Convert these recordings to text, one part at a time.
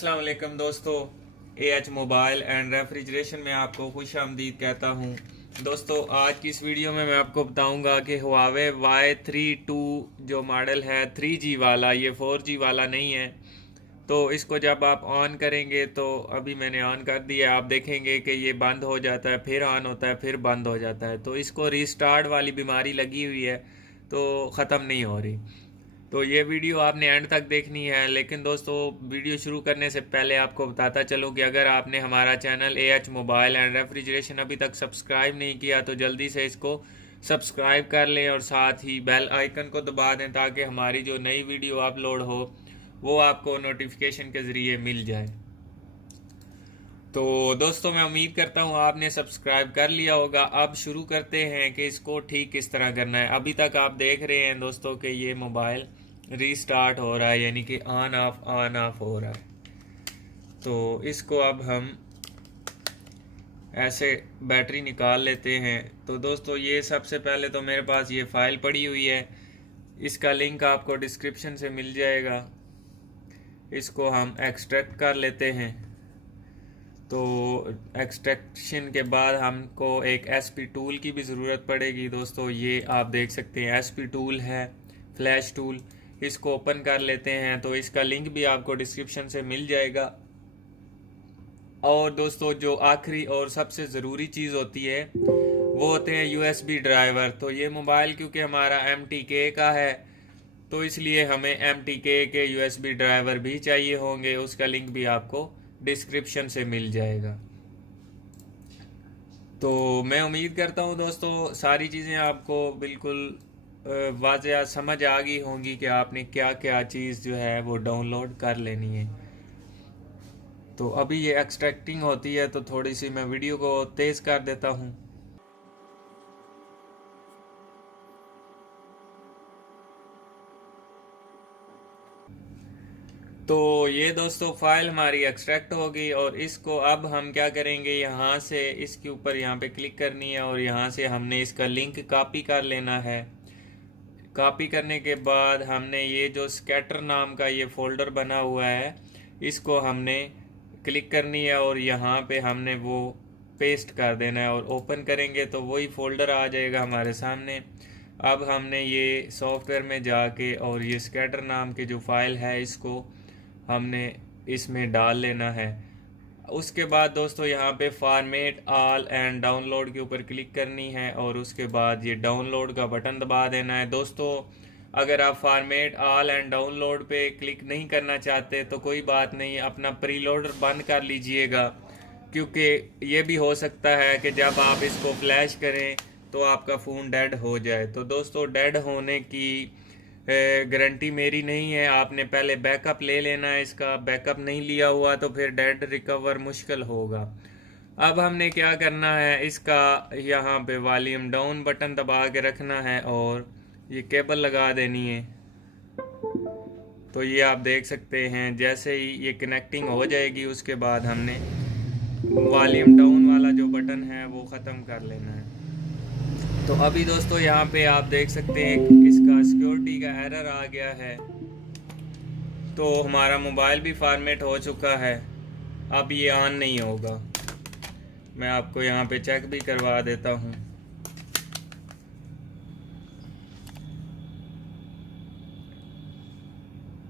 अस्सलाम वालेकुम दोस्तों, AH मोबाइल एंड रेफ्रिजरेशन में आपको खुश आमदीद कहता हूँ। दोस्तों, आज की इस वीडियो में मैं आपको बताऊंगा कि हुआवे Y32 जो मॉडल है 3G वाला, ये 4G वाला नहीं है। तो इसको जब आप ऑन करेंगे तो अभी मैंने ऑन कर दिया, आप देखेंगे कि ये बंद हो जाता है, फिर ऑन होता है, फिर बंद हो जाता है। तो इसको रीस्टार्ट वाली बीमारी लगी हुई है, तो ख़त्म नहीं हो रही। तो ये वीडियो आपने एंड तक देखनी है। लेकिन दोस्तों, वीडियो शुरू करने से पहले आपको बताता चलूँ कि अगर आपने हमारा channel AH mobile and refrigeration अभी तक सब्सक्राइब नहीं किया तो जल्दी से इसको सब्सक्राइब कर लें और साथ ही बेल आइकन को दबा दें ताकि हमारी जो नई वीडियो अपलोड हो वो आपको नोटिफिकेशन के ज़रिए मिल जाए। तो दोस्तों, मैं उम्मीद करता हूँ आपने सब्सक्राइब कर लिया होगा। अब शुरू करते हैं कि इसको ठीक किस तरह करना है। अभी तक आप देख रहे हैं दोस्तों कि ये मोबाइल रीस्टार्ट हो रहा है, यानी कि ऑन ऑफ हो रहा है। तो इसको अब हम ऐसे बैटरी निकाल लेते हैं। तो दोस्तों, ये सबसे पहले तो मेरे पास ये फ़ाइल पड़ी हुई है, इसका लिंक आपको डिस्क्रिप्शन से मिल जाएगा। इसको हम एक्सट्रैक्ट कर लेते हैं। तो एक्सट्रैक्शन के बाद हमको एक SP टूल की भी ज़रूरत पड़ेगी। दोस्तों, ये आप देख सकते हैं SP टूल है, फ्लैश टूल। इसको ओपन कर लेते हैं। तो इसका लिंक भी आपको डिस्क्रिप्शन से मिल जाएगा। और दोस्तों, जो आखिरी और सबसे ज़रूरी चीज़ होती है वो होते हैं USB ड्राइवर। तो ये मोबाइल क्योंकि हमारा MTK का है तो इसलिए हमें MTK के USB ड्राइवर भी चाहिए होंगे। उसका लिंक भी आपको डिस्क्रिप्शन से मिल जाएगा। तो मैं उम्मीद करता हूँ दोस्तों, सारी चीज़ें आपको बिल्कुल वाज़ेह समझ आ गई होंगी कि आपने क्या क्या चीज़ जो है वो डाउनलोड कर लेनी है। तो अभी ये एक्सट्रैक्टिंग होती है तो थोड़ी सी मैं वीडियो को तेज़ कर देता हूँ। तो ये दोस्तों, फाइल हमारी एक्सट्रैक्ट हो गई और इसको अब हम क्या करेंगे, यहाँ से इसके ऊपर यहाँ पे क्लिक करनी है और यहाँ से हमने इसका लिंक कॉपी कर लेना है। कॉपी करने के बाद हमने ये जो स्कैटर नाम का ये फोल्डर बना हुआ है, इसको हमने क्लिक करनी है और यहाँ पे हमने वो पेस्ट कर देना है और ओपन करेंगे तो वही फोल्डर आ जाएगा हमारे सामने। अब हमने ये सॉफ्टवेयर में जाके और ये स्कैटर नाम की जो फाइल है इसको हमने इसमें डाल लेना है। उसके बाद दोस्तों, यहाँ पे फॉर्मेट ऑल एंड डाउनलोड के ऊपर क्लिक करनी है और उसके बाद ये डाउनलोड का बटन दबा देना है। दोस्तों, अगर आप फॉर्मेट ऑल एंड डाउनलोड पे क्लिक नहीं करना चाहते तो कोई बात नहीं, अपना प्रीलोडर बंद कर लीजिएगा, क्योंकि ये भी हो सकता है कि जब आप इसको फ्लैश करें तो आपका फ़ोन डेड हो जाए। तो दोस्तों, डेड होने की गारंटी मेरी नहीं है। आपने पहले बैकअप ले लेना है इसका। बैकअप नहीं लिया हुआ तो फिर डेड रिकवर मुश्किल होगा। अब हमने क्या करना है, इसका यहाँ पे वॉल्यूम डाउन बटन दबा के रखना है और ये केबल लगा देनी है। तो ये आप देख सकते हैं, जैसे ही ये कनेक्टिंग हो जाएगी उसके बाद हमने वॉल्यूम डाउन वाला जो बटन है वो ख़त्म कर लेना है। तो अभी दोस्तों, यहाँ पे आप देख सकते हैं इसका सिक्योरिटी का एरर आ गया है। तो हमारा मोबाइल भी फॉर्मेट हो चुका है, अब ये ऑन नहीं होगा। मैं आपको यहाँ पे चेक भी करवा देता हूँ।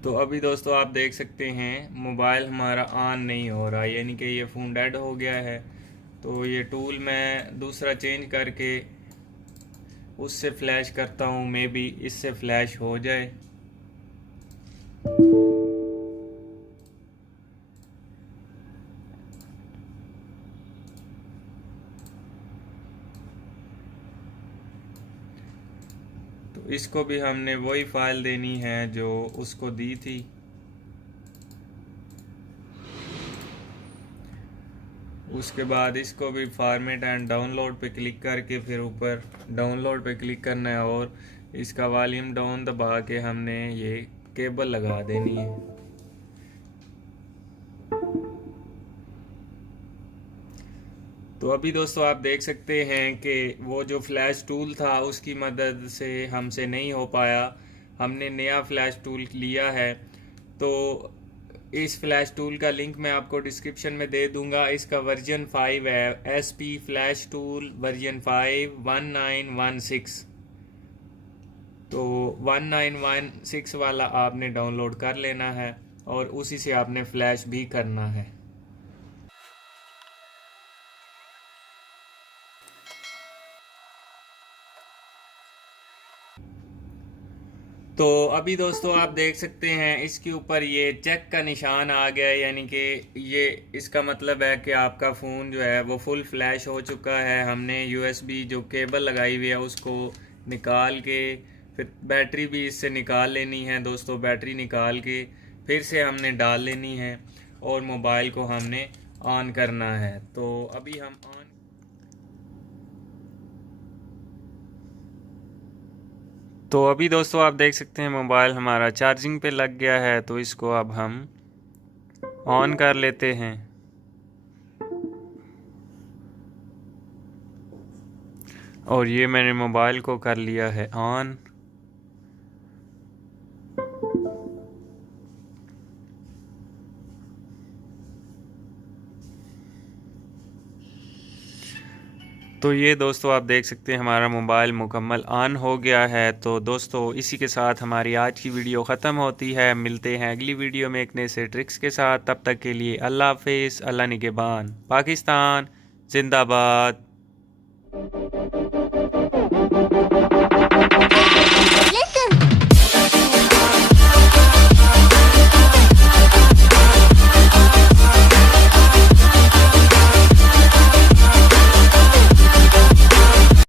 तो अभी दोस्तों, आप देख सकते हैं मोबाइल हमारा ऑन नहीं हो रहा, यानी कि ये फ़ोन डेड हो गया है। तो ये टूल मैं दूसरा चेंज करके उससे फ्लैश करता हूँ, मे बी इससे फ्लैश हो जाए। तो इसको भी हमने वही फाइल देनी है जो उसको दी थी। उसके बाद इसको भी फॉर्मेट एंड डाउनलोड पे क्लिक करके फिर ऊपर डाउनलोड पे क्लिक करना है और इसका वॉल्यूम डाउन दबा के हमने ये केबल लगा देनी है। तो अभी दोस्तों, आप देख सकते हैं कि वो जो फ्लैश टूल था उसकी मदद से हमसे नहीं हो पाया, हमने नया फ्लैश टूल लिया है। तो इस फ्लैश टूल का लिंक मैं आपको डिस्क्रिप्शन में दे दूंगा। इसका वर्जन 5 है, SP फ्लैश टूल वर्जन 5 1916। तो 1916 वाला आपने डाउनलोड कर लेना है और उसी से आपने फ्लैश भी करना है। तो अभी दोस्तों आप देख सकते हैं इसके ऊपर ये चेक का निशान आ गया है, यानी कि ये इसका मतलब है कि आपका फ़ोन जो है वो फुल फ्लैश हो चुका है। हमने USB जो केबल लगाई हुई है उसको निकाल के फिर बैटरी भी इससे निकाल लेनी है दोस्तों। बैटरी निकाल के फिर से हमने डाल लेनी है और मोबाइल को हमने ऑन करना है। तो अभी हम ऑन तो अभी दोस्तों आप देख सकते हैं मोबाइल हमारा चार्जिंग पे लग गया है। तो इसको अब हम ऑन कर लेते हैं। और ये मैंने मोबाइल को कर लिया है ऑन। तो ये दोस्तों आप देख सकते हैं हमारा मोबाइल मुकम्मल ऑन हो गया है। तो दोस्तों इसी के साथ हमारी आज की वीडियो ख़त्म होती है। मिलते हैं अगली वीडियो में एक नए से ट्रिक्स के साथ। तब तक के लिए अल्लाह हाफिज़, अल्लाह निगहबान, पाकिस्तान जिंदाबाद।